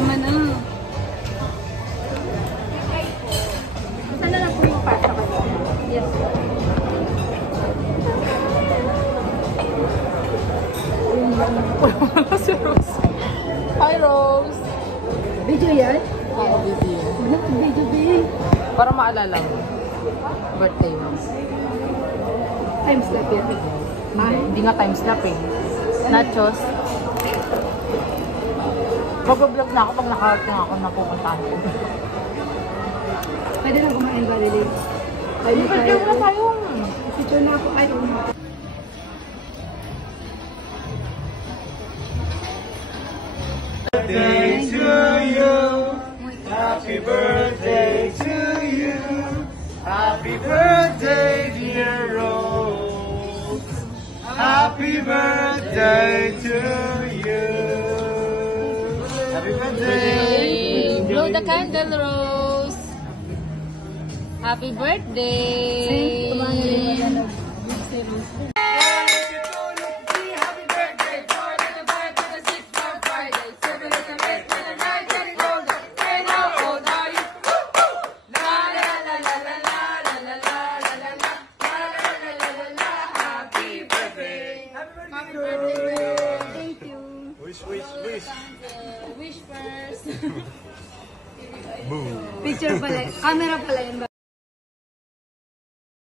Mana? Sana lang po yung pasta ko. Yes. Wala si Rose. Hi, Rose. Video yan? Oo, video. Video din. Para maalala mo. Birthday mo. Time slap yan. Hindi nga time slap eh. Nachos. Mag-vlog na ako pag nakarating ako na pupuntahan ko. Pwede lang kumain ba, Lily? Pwede na tayo. Picture na ako. Ay, Birthday to you. Happy birthday to you. Happy birthday, dear Rose. Happy birthday to you. Happy birthday. Blow the candle, Rose. Happy birthday. thank you. Wish. Wish first. Boom. Picture pala. Camera pala yun ba?